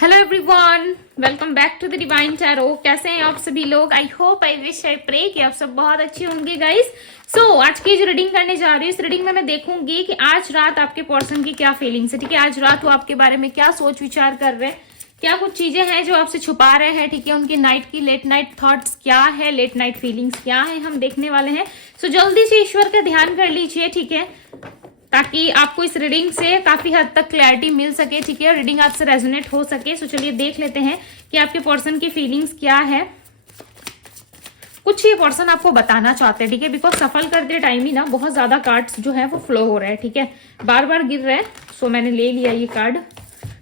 Hello everyone, welcome back to the divine tarot. कैसे हैं आप सभी लोग? I hope, I wish, I pray कि आप सब बहुत अच्छे होंगे गाइस। सो आज की जो रीडिंग करने जा रही हूँ, इस रीडिंग में मैं देखूंगी कि आज रात आपके पर्सन की क्या फीलिंग्स है। ठीक है, आज रात वो आपके बारे में क्या सोच विचार कर रहे हैं, क्या कुछ चीजें हैं जो आपसे छुपा रहे हैं। ठीक है, उनकी नाइट की लेट नाइट थॉट्स क्या है, लेट नाइट फीलिंग्स क्या है, हम देखने वाले हैं। सो जल्दी से ईश्वर का ध्यान कर लीजिए, ठीक है, ताकि आपको इस रीडिंग से काफी हद तक क्लैरिटी मिल सके। ठीक है, रीडिंग आपसे रेजोनेट हो सके। सो चलिए देख लेते हैं कि आपके पर्सन की फीलिंग्स क्या है, कुछ ये पर्सन आपको बताना चाहते हैं। ठीक है, बिकॉज सफल करते टाइम ही ना बहुत ज्यादा कार्ड्स जो है वो फ्लो हो रहे हैं। ठीक है, बार बार गिर रहे हैं। सो मैंने ले लिया, ये कार्ड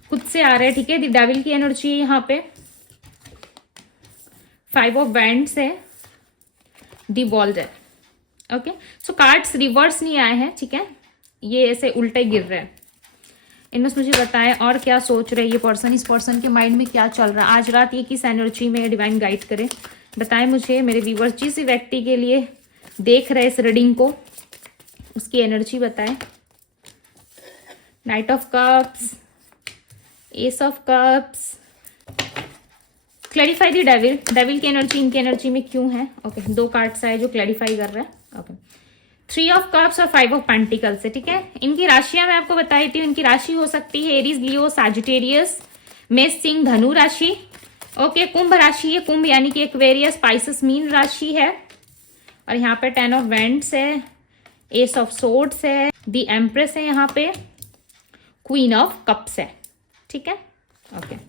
खुद से आ रहे हैं। ठीक है, द डेविल की एनर्जी है यहाँ पे, 5 ऑफ वैंड्स है, द वर्ल्ड है। ओके, सो कार्ड्स रिवर्स नहीं आए हैं। ठीक है, ये ऐसे उल्टे गिर रहे हैं। इनमें मुझे बताएं और क्या सोच रहे हैं ये पर्सन, इस पर्सन के माइंड में क्या चल रहा है आज रात, ये किस एनर्जी में डिवाइन गाइड करे। बताएं मुझे मेरे व्यूवर्स, जिस व्यक्ति के लिए देख रहे हैं इस रीडिंग को, उसकी एनर्जी बताएं। Night of cups, S of cups, clarify the devil. Devil की एनर्जी इनकी एनर्जी में क्यों है? ओके, 2 कार्ड्स आए जो क्लैरिफाई कर रहे हैं। ओके, 3 ऑफ कप्स और 5 ऑफ पेंटिकल्स है। ठीक है, इनकी राशियां मैं आपको बताई थी। इनकी राशि हो सकती है एरीज, लियो, सैजिटेरियस, मेष, सिंह, धनु राशि। ओके, कुंभ राशि है, कुंभ यानी कि एक्वेरियस, स्पाइसेस, मीन राशि है। और यहाँ पे 10 ऑफ वेंड्स है, एस ऑफ सोर्ड्स है, द एम्प्रेस है, यहाँ पे क्वीन ऑफ कप्स है। ठीक है, okay,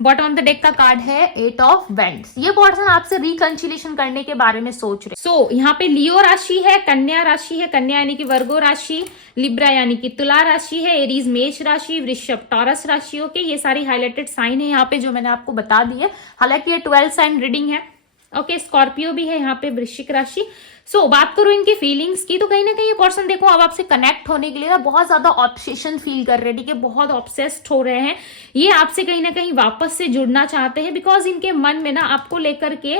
bottom on the deck का कार्ड है 8 ऑफ वेंड्स। ये पर्सन आपसे रिकंसिलिएशन करने के बारे में सोच रहे। सो यहाँ पे लियो राशि है, कन्या राशि है, कन्या यानी कि वर्गो राशि, लिब्रा यानी कि तुला राशि है, एरीज मेष राशि, वृषभ टॉरस राशियों के ये सारी हाईलाइटेड साइन है यहाँ पे जो मैंने आपको बता दी है। हालांकि ये 12 साइन रीडिंग है। ओके, स्कॉर्पियो भी है यहाँ पे, वृश्चिक राशि। सो बात करूं इनकी फीलिंग्स की, तो कहीं ना कहीं ये पर्सन देखो अब आपसे कनेक्ट होने के लिए ना बहुत ज्यादा ऑब्सेशन फील कर रहे हैं। ठीक है, बहुत ऑब्सेस्ड हो रहे हैं। ये आपसे कहीं ना कहीं वापस से जुड़ना चाहते हैं, बिकॉज इनके मन में ना आपको लेकर के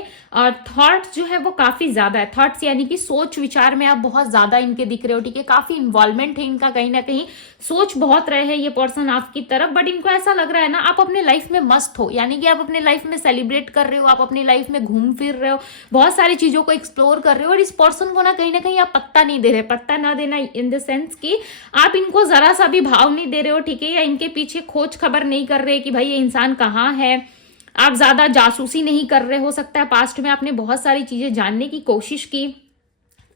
थॉट जो है वो काफी ज्यादा है। थॉट्स यानी कि सोच विचार में आप बहुत ज्यादा इनके दिख रहे हो। ठीक है, काफी इन्वॉल्वमेंट है इनका, कहीं ना कहीं सोच बहुत रहे हैं ये पर्सन आपकी तरफ। बट इनको ऐसा लग रहा है ना आप अपने लाइफ में मस्त हो, यानी कि आप अपने लाइफ में सेलिब्रेट कर रहे हो, आप अपनी लाइफ में घूम फिर रहे हो, बहुत सारी चीजों को एक्सप्लोर कर रहे हो। और इस पर्सन को ना कहीं आप पत्ता नहीं दे रहे। पत्ता ना देना इन द सेंस कि आप इनको जरा सा भी भाव नहीं दे रहे हो। ठीक है, या इनके पीछे खोज खबर नहीं कर रहे कि भाई ये इंसान कहाँ है। आप ज्यादा जासूसी नहीं कर रहे। हो सकता है पास्ट में आपने बहुत सारी चीजें जानने की कोशिश की,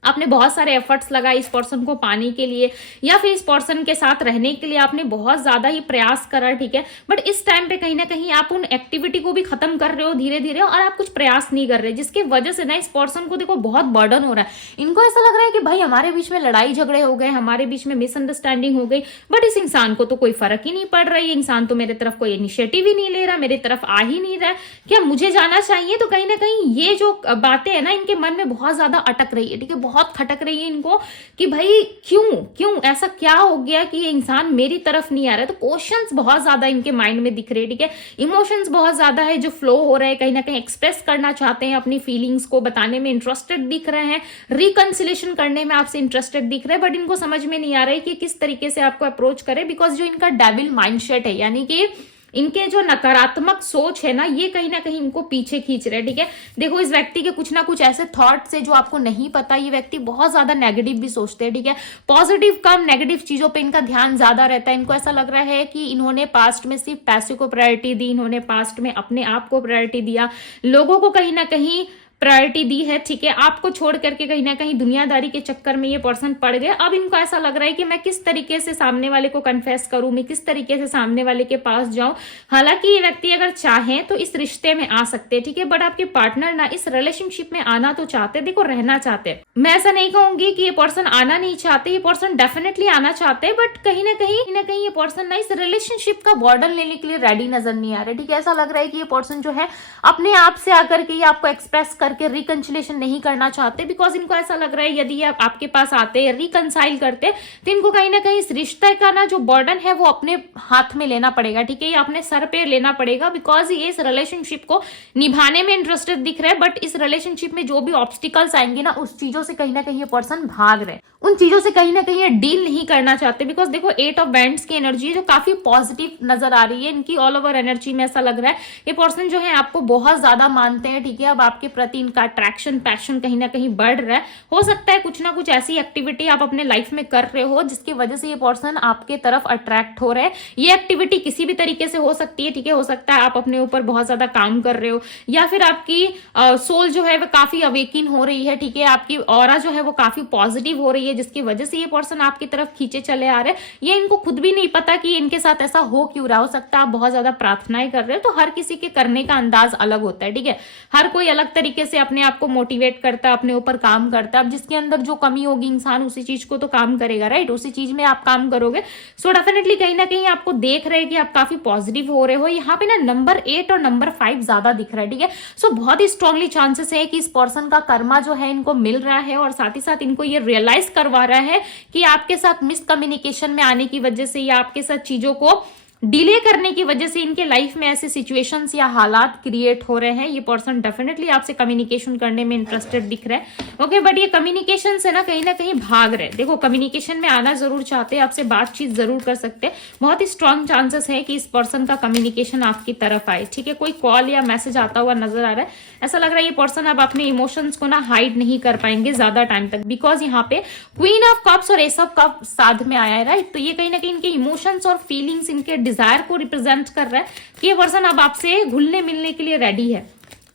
आपने बहुत सारे एफर्ट्स लगाए इस पर्सन को पाने के लिए, या फिर इस पर्सन के साथ रहने के लिए आपने बहुत ज्यादा ही प्रयास करा। ठीक है, बट इस टाइम पे कहीं ना कहीं आप उन एक्टिविटी को भी खत्म कर रहे हो धीरे धीरे, और आप कुछ प्रयास नहीं कर रहे, जिसकी वजह से ना इस पर्सन को देखो बहुत बर्डन हो रहा है। इनको ऐसा लग रहा है कि भाई हमारे बीच में लड़ाई झगड़े हो गए, हमारे बीच में मिसअंडरस्टैंडिंग हो गई, बट इस इंसान को तो कोई फर्क ही नहीं पड़ रहा है। ये इंसान तो मेरे तरफ कोई इनिशिएटिव ही नहीं ले रहा, मेरे तरफ आ ही नहीं रहा, क्या मुझे जाना चाहिए। तो कहीं ना कहीं ये जो बातें है ना इनके मन में बहुत ज्यादा अटक रही है। ठीक है, बहुत खटक रही है इनको कि भाई क्यों ऐसा क्या हो गया कि ये इंसान मेरी तरफ नहीं आ रहा है। तो क्वेश्चंस बहुत ज्यादा इनके माइंड में दिख रहे हैं। ठीक है, इमोशंस बहुत ज्यादा है जो फ्लो हो रहे हैं, कहीं ना कहीं एक्सप्रेस करना चाहते हैं, अपनी फीलिंग्स को बताने में इंटरेस्टेड दिख रहे हैं, रिकंसिलेशन करने में आपसे इंटरेस्टेड दिख रहे हैं। बट इनको समझ में नहीं आ रहा है कि किस तरीके से आपको अप्रोच करे, बिकॉज जो इनका डेविल माइंडसेट है, यानी कि इनके जो नकारात्मक सोच है ना, ये कहीं ना कहीं इनको पीछे खींच रहे हैं। ठीक है, देखो इस व्यक्ति के कुछ ना कुछ ऐसे थॉट्स है जो आपको नहीं पता। ये व्यक्ति बहुत ज्यादा नेगेटिव भी सोचते हैं। ठीक है, पॉजिटिव कम, नेगेटिव चीजों पे इनका ध्यान ज्यादा रहता है। इनको ऐसा लग रहा है कि इन्होंने पास्ट में सिर्फ पैसे को प्रायोरिटी दी, इन्होंने पास्ट में अपने आप को प्रायोरिटी दिया, लोगों को कहीं ना कहीं प्रायोरिटी दी है। ठीक है, आपको छोड़ करके कहीं ना कहीं दुनियादारी के चक्कर में ये पर्सन पड़ गए। अब इनको ऐसा लग रहा है कि मैं किस तरीके से सामने वाले को कन्फेस करूं, मैं किस तरीके से सामने वाले के पास जाऊं। हालांकि ये व्यक्ति अगर चाहें तो इस रिश्ते में आ सकते हैं। ठीक है, बट आपके पार्टनर ना इस रिलेशनशिप में आना तो चाहते, देखो रहना चाहते। मैं ऐसा नहीं कहूंगी कि ये पर्सन आना नहीं चाहते, ये पर्सन डेफिनेटली आना चाहते हैं, बट कहीं ना कहीं ये पर्सन ना इस रिलेशनशिप का बॉर्डर लेने के लिए रेडी नजर नहीं आ रहे। ठीक है, ऐसा लग रहा है कि ये पर्सन जो है अपने आप से आकर के आपको एक्सप्रेस करके रिकंसिलेशन नहीं करना चाहते, बिकॉज इनको ऐसा लग रहा है यदि आप आपके पास आते रिकंसाइल करते तो इनको कहीं ना कहीं इस रिश्ते का ना जो बर्डन है वो अपने हाथ में लेना पड़ेगा, ठीक है, ये अपने सर पे लेना पड़ेगा, बिकॉज ये इस रिलेशनशिप को निभाने में इंटरेस्टेड दिख रहा है, बट इस रिलेशनशिप में जो भी ऑब्स्टिकल्स आएंगे ना उस चीजों से कहीं ना कहीं ये पर्सन भाग रहे हैं, उन चीजों से कहीं ना कहीं ये डील नहीं करना चाहते, बिकॉज देखो 8 ऑफ बैंड्स की एनर्जी है जो काफी पॉजिटिव नजर आ रही है, इनकी ऑल ओवर एनर्जी में ऐसा लग रहा है ये पर्सन जो है आपको बहुत ज्यादा मानते हैं, ठीक है, अब आपके प्रति इनका अट्रैक्शन पैशन कहीं ना कहीं बढ़ रहा है, हो सकता है कुछ ना कुछ ऐसी एक्टिविटी आप अपने लाइफ में कर रहे हो जिसकी वजह से ये पर्सन आपके तरफ अट्रैक्ट हो रहे हैं, ये एक्टिविटी किसी भी तरीके से हो सकती है, ठीक है, हो सकता है आप अपने ऊपर बहुत ज्यादा काम कर रहे हो या फिर आपकी सोल जो है वो काफी अवेकिन हो रही है, ठीक है, आपकी ऑरा जो है वो काफी पॉजिटिव हो रही है जिसकी वजह से ये पर्सन आपकी तरफ खींचे चले आ रहे हैं, ये इनको खुद भी नहीं पता कि इनके साथ ऐसा हो क्यों रहा, हो सकता है आप बहुत ज्यादा प्रार्थनाएं कर रहे हो, तो हर किसी के करने का अंदाज अलग होता है, ठीक है, हर कोई अलग तरीके से अपने आप को मोटिवेट करता है, अपने ऊपर काम करता है, अब जिसके अंदर जो कमी होगी इंसान उसी चीज को तो काम करेगा, राइट, उसी चीज में आप काम करोगे, सो डेफिनेटली कहीं ना कहीं आपको देख रहे हैं कि आप काफी पॉजिटिव हो रहे हो, यहाँ पे ना नंबर 8 और नंबर 5 ज्यादा दिख रहा है, ठीक है, सो बहुत ही स्ट्रांगली चांसेस है कि इस पर्सन का कर्मा जो है इनको मिल रहा है और साथ ही साथ इनको ये रियलाइज करवा रहा है कि आपके साथ मिसकम्युनिकेशन में आने की वजह से या आपके साथ चीजों को डिले करने की वजह से इनके लाइफ में ऐसे सिचुएशंस या हालात क्रिएट हो रहे हैं, ये पर्सन डेफिनेटली आपसे कम्युनिकेशन करने में इंटरेस्टेड दिख रहा है, ओके, बट ये कम्युनिकेशन से ना कहीं भाग रहे हैं, देखो कम्युनिकेशन में आना जरूर चाहते हैं, आपसे बातचीत जरूर कर सकते हैं, बहुत ही स्ट्रांग चांसेस है कि इस पर्सन का कम्युनिकेशन आपकी तरफ आए, ठीक है, कोई कॉल या मैसेज आता हुआ नजर आ रहा है, ऐसा लग रहा है ये पर्सन अब अपने इमोशंस को ना हाइड नहीं कर पाएंगे ज्यादा टाइम तक, बिकॉज यहाँ पे क्वीन ऑफ कप्स और एस ऑफ कप साथ में आया है, राइट, तो ये कहीं ना कहीं इनके इमोशंस और फीलिंग्स इनके डिजायर को रिप्रेजेंट कर रहा है कि ये पर्सन अब आपसे घुलने मिलने के लिए रेडी है,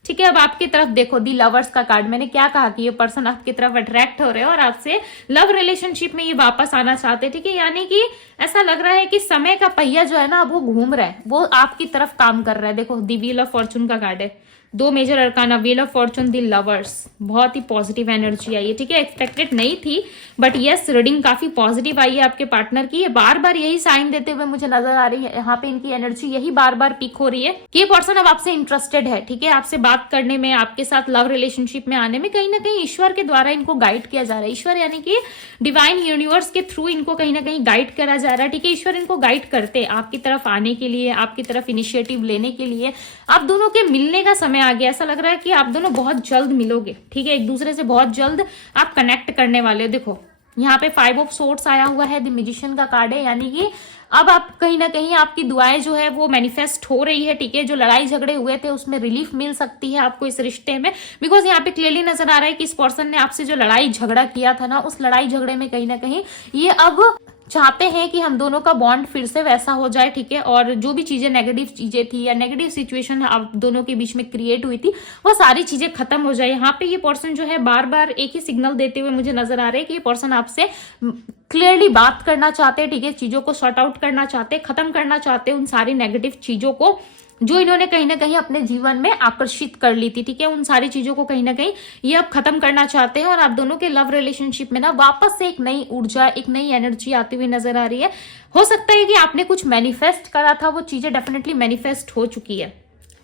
ठीक है, अब आपकी तरफ देखो दी लवर्स का कार्ड, मैंने क्या कहा कि ये पर्सन आपकी तरफ अट्रैक्ट हो रहे हैं और आपसे लव रिलेशनशिप में ये वापस आना चाहते हैं, ठीक है, यानी कि ऐसा लग रहा है कि समय का पहिया जो है ना अब वो घूम रहा है, वो आपकी तरफ काम कर रहा है, देखो दी व्हील ऑफ फॉर्चून का कार्ड है, 2 major arcana, wheel of fortune, the lovers, बहुत ही पॉजिटिव एनर्जी आई है, ठीक है, एक्सपेक्टेड नहीं थी बट यस रीडिंग काफी पॉजिटिव आई है आपके पार्टनर की, ये बार बार यही साइन देते हुए मुझे नजर आ रही है, यहाँ पे इनकी एनर्जी यही बार बार पिक हो रही है कि ये पर्सन अब आपसे इंटरेस्टेड है, ठीक है, आपसे बात करने में, आपके साथ लव रिलेशनशिप में आने में कहीं ना कहीं ईश्वर के द्वारा इनको गाइड किया जा रहा है, ईश्वर यानी कि डिवाइन यूनिवर्स के थ्रू इनको कहीं ना कहीं गाइड करा जा रहा है, ठीक है, ईश्वर इनको गाइड करते हैं आपकी तरफ आने के लिए, आपकी तरफ इनिशिएटिव लेने के लिए, आप दोनों के मिलने का समय आ गया, ऐसा लग रहा है कि आप दोनों बहुत जल्द मिलोगे, ठीक है, एक दूसरे से बहुत जल्द आप कनेक्ट करने वाले हो, देखो यहाँ पे 5 ऑफ सोर्ड्स आया हुआ है, द मैजिशियन का कार्ड है, यानी कि अब आप कहीं ना कहीं आपकी दुआएं जो है वो मैनिफेस्ट हो रही है, ठीक है, जो लड़ाई झगड़े हुए थे उसमें रिलीफ मिल सकती है आपको इस रिश्ते में, बिकॉज यहाँ पे क्लियरली नजर आ रहा है कि इस पर्सन ने आपसे जो लड़ाई झगड़ा किया था ना उस लड़ाई झगड़े में कहीं ना कहीं ये अब चाहते हैं कि हम दोनों का बॉन्ड फिर से वैसा हो जाए, ठीक है, और जो भी चीजें नेगेटिव चीजें थी या नेगेटिव सिचुएशन आप दोनों के बीच में क्रिएट हुई थी वो सारी चीजें खत्म हो जाए, यहाँ पे ये पर्सन जो है बार बार एक ही सिग्नल देते हुए मुझे नजर आ रहा है कि ये पर्सन आपसे क्लियरली बात करना चाहते हैं, ठीक है, चीजों को सॉर्ट आउट करना चाहते हैं, खत्म करना चाहते हैं उन सारी नेगेटिव चीजों को जो इन्होंने कहीं ना कहीं अपने जीवन में आकर्षित कर ली थी, ठीक है, उन सारी चीजों को कहीं ना कहीं ये अब खत्म करना चाहते हैं और आप दोनों के लव रिलेशनशिप में ना वापस से एक नई ऊर्जा, एक नई एनर्जी आती हुई नजर आ रही है, हो सकता है कि आपने कुछ मैनिफेस्ट करा था वो चीजें डेफिनेटली मैनिफेस्ट हो चुकी है,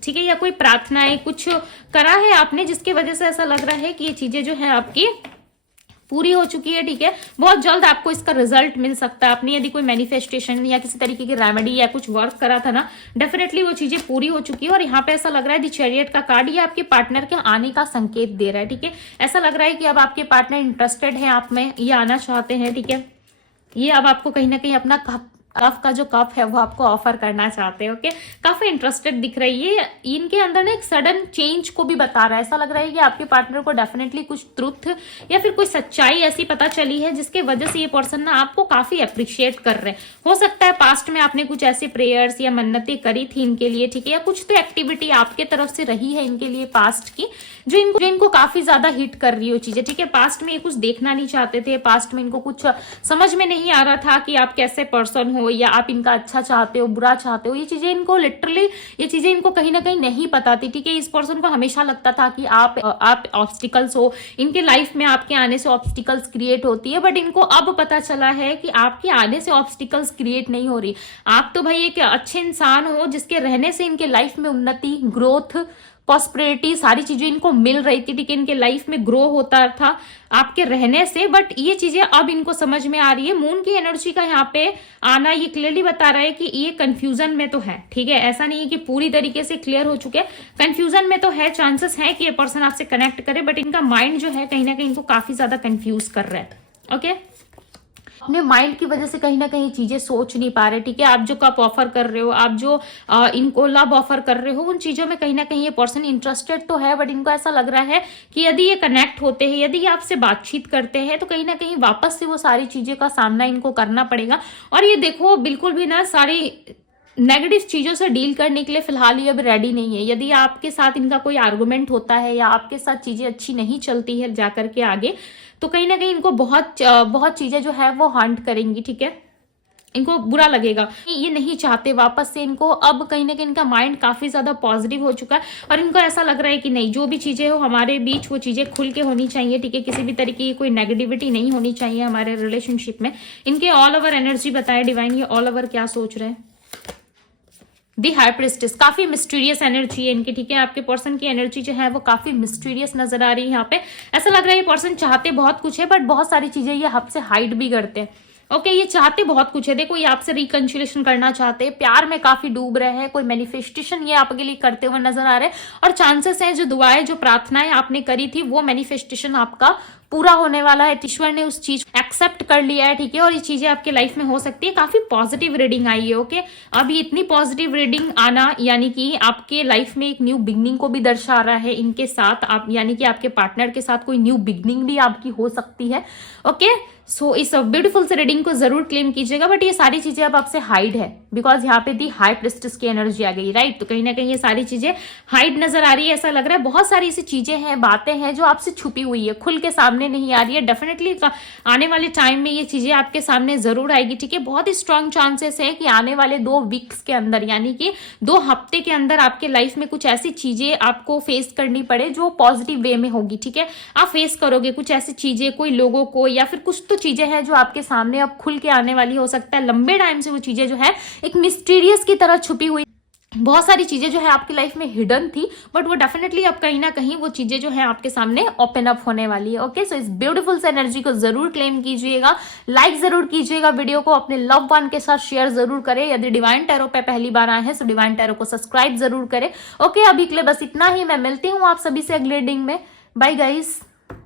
ठीक है, या कोई प्रार्थनाएं कुछ करा है आपने जिसकी वजह से ऐसा लग रहा है कि ये चीजें जो है आपकी पूरी हो चुकी है, ठीक है, बहुत जल्द आपको इसका रिजल्ट मिल सकता है, आपने यदि कोई मैनिफेस्टेशन या किसी तरीके की रेमेडी या कुछ वर्क करा था ना डेफिनेटली वो चीजें पूरी हो चुकी है, और यहाँ पे ऐसा लग रहा है दी चैरियट का कार्ड ये आपके पार्टनर के आने का संकेत दे रहा है, ठीक है, ऐसा लग रहा है कि अब आपके पार्टनर इंटरेस्टेड है आप में, ये आना चाहते हैं, ठीक है, ये अब आपको कहीं ना कहीं अपना कफ का जो कप है वो आपको ऑफर करना चाहते हैं, ओके, काफी इंटरेस्टेड दिख रही है, इनके अंदर ना एक सडन चेंज को भी बता रहा है, ऐसा लग रहा है कि आपके पार्टनर को डेफिनेटली कुछ ट्रुथ या फिर कोई सच्चाई ऐसी पता चली है जिसके वजह से ये पर्सन ना आपको काफी अप्रिशिएट कर रहे हैं, हो सकता है पास्ट में आपने कुछ ऐसे प्रेयर्स या मन्नतें करी थी इनके लिए, ठीक है, या कुछ तो एक्टिविटी आपके तरफ से रही है इनके लिए पास्ट की जो इनको काफी ज्यादा हिट कर रही हो चीजें, ठीक है, पास्ट में ये कुछ देखना नहीं चाहते थे, पास्ट में इनको कुछ समझ में नहीं आ रहा था कि आप कैसे पर्सन हो या आप इनका अच्छा चाहते हो बुरा चाहते हो, ये चीजें इनको लिटरली ये चीजें इनको कहीं ना कहीं नहीं पता थी, ठीक है, इस पर्सन को हमेशा लगता था कि आप ऑब्स्टिकल्स हो, इनके लाइफ में आपके आने से ऑब्स्टिकल्स क्रिएट होती है, बट इनको अब पता चला है कि आपके आने से ऑब्स्टिकल्स क्रिएट नहीं हो रही, आप तो भाई एक अच्छे इंसान हो जिसके रहने से इनके लाइफ में उन्नति, ग्रोथ, पॉस्पेरिटी, सारी चीजें इनको मिल रही थी, ठीक है, इनके लाइफ में ग्रो होता था आपके रहने से, बट ये चीजें अब इनको समझ में आ रही है। मून की एनर्जी का यहाँ पे आना ये क्लियरली बता रहा है कि ये कंफ्यूजन में तो है, ठीक है, ऐसा नहीं है कि पूरी तरीके से क्लियर हो चुके हैं, कंफ्यूजन में तो है, चांसेस है कि ये पर्सन आपसे कनेक्ट करे, बट इनका माइंड जो है कहीं ना कहीं इनको काफी ज्यादा कंफ्यूज कर रहा है। ओके, अपने माइंड की वजह से कहीं ना कहीं चीजें सोच नहीं पा रहे, ठीक है, आप जो कप ऑफर कर रहे हो, आप जो इनको लव ऑफर कर रहे हो, उन चीजों में कहीं ना कहीं ये पर्सन इंटरेस्टेड तो है, बट इनको ऐसा लग रहा है कि यदि ये कनेक्ट होते हैं, यदि ये आपसे बातचीत करते हैं, तो कहीं ना कहीं वापस से वो सारी चीजों का सामना इनको करना पड़ेगा। और ये देखो बिल्कुल भी ना सारी नेगेटिव चीजों से डील करने के लिए फिलहाल ये अब रेडी नहीं है। यदि आपके साथ इनका कोई आर्गुमेंट होता है या आपके साथ चीजें अच्छी नहीं चलती है जाकर के आगे, तो कहीं ना कहीं इनको बहुत चीजें जो है वो हॉन्ट करेंगी, ठीक है, इनको बुरा लगेगा, ये नहीं चाहते वापस से इनको। अब कहीं ना कहीं इनका माइंड काफी ज्यादा पॉजिटिव हो चुका है और इनको ऐसा लग रहा है कि नहीं, जो भी चीजें हो हमारे बीच वो चीजें खुल के होनी चाहिए, ठीक है, किसी भी तरीके की कोई नेगेटिविटी नहीं होनी चाहिए हमारे रिलेशनशिप में। इनके ऑल ओवर एनर्जी बताए डिवाइन, ये ऑल ओवर क्या सोच रहे हैं। दी हाई प्रिस्टेस, काफी मिस्टीरियस एनर्जी है इनकी, ठीक है, आपके पर्सन की एनर्जी जो है वो काफी मिस्टीरियस नजर आ रही है यहाँ पे। ऐसा लग रहा है ये पर्सन चाहते बहुत कुछ है, बट बहुत सारी चीजें ये आपसे हाइड भी करते हैं। ओके, ये चाहते बहुत कुछ है, देखो ये आपसे रिकंसिलिएशन करना चाहते हैं, प्यार में काफी डूब रहे हैं, कोई मैनिफेस्टेशन ये आपके लिए करते हुए नजर आ रहे हैं, और चांसेस हैं जो दुआएं जो प्रार्थनाएं आपने करी थी वो मैनिफेस्टेशन आपका पूरा होने वाला है, ईश्वर ने उस चीज एक्सेप्ट कर लिया है, ठीक है, और ये चीजें आपके लाइफ में हो सकती है। काफी पॉजिटिव रीडिंग आई है। ओके, अब ये इतनी पॉजिटिव रीडिंग आना यानी कि आपके लाइफ में एक न्यू बिगनिंग को भी दर्शा रहा है इनके साथ, आप यानी कि आपके पार्टनर के साथ कोई न्यू बिगनिंग भी आपकी हो सकती है। ओके, सो इस ब्यूटीफुल से रीडिंग को जरूर क्लेम कीजिएगा, बट ये सारी चीजें अब आपसे हाइड है, बिकॉज यहाँ पे दी हाई प्रिस्टेस की एनर्जी आ गई, राइट, तो कहीं ना कहीं ये सारी चीजें हाइड नजर आ रही है। ऐसा लग रहा है बहुत सारी ऐसी चीजें हैं, बातें हैं जो आपसे छुपी हुई है, खुल के सामने नहीं आ रही है। डेफिनेटली आने वाले टाइम में ये चीजें आपके सामने जरूर आएगी, ठीक है, बहुत ही स्ट्रॉन्ग चांसेस है कि आने वाले 2 वीक्स के अंदर यानी कि 2 हफ्ते के अंदर आपके लाइफ में कुछ ऐसी चीजें आपको फेस करनी पड़े जो पॉजिटिव वे में होगी, ठीक है, आप फेस करोगे कुछ ऐसी चीजें, कोई लोगों को या फिर कुछ तो चीजें हैं जो आपके सामने अब खुल के आने वाली। हो सकता है लंबे टाइम से वो चीजें जो है एक मिस्टीरियस की तरह छुपी हुई, बहुत सारी चीजें जो है आपकी लाइफ में हिडन थी, बट वो डेफिनेटली अब कहीं ना कहीं वो चीजें जो है आपके सामने ओपन अप होने वाली है। ओके, सो इस ब्यूटीफुल से एनर्जी को जरूर क्लेम कीजिएगा, लाइक जरूर कीजिएगा, वीडियो को अपने लव वन के साथ शेयर जरूर करें। यदि डिवाइन टैरो पे पहली बार आए हैं तो डिवाइन टैरो को सब्सक्राइब जरूर करें। ओके, अभी के लिए बस इतना ही, मैं मिलती हूँ आप सभी से अगले रीडिंग में। Bye guys.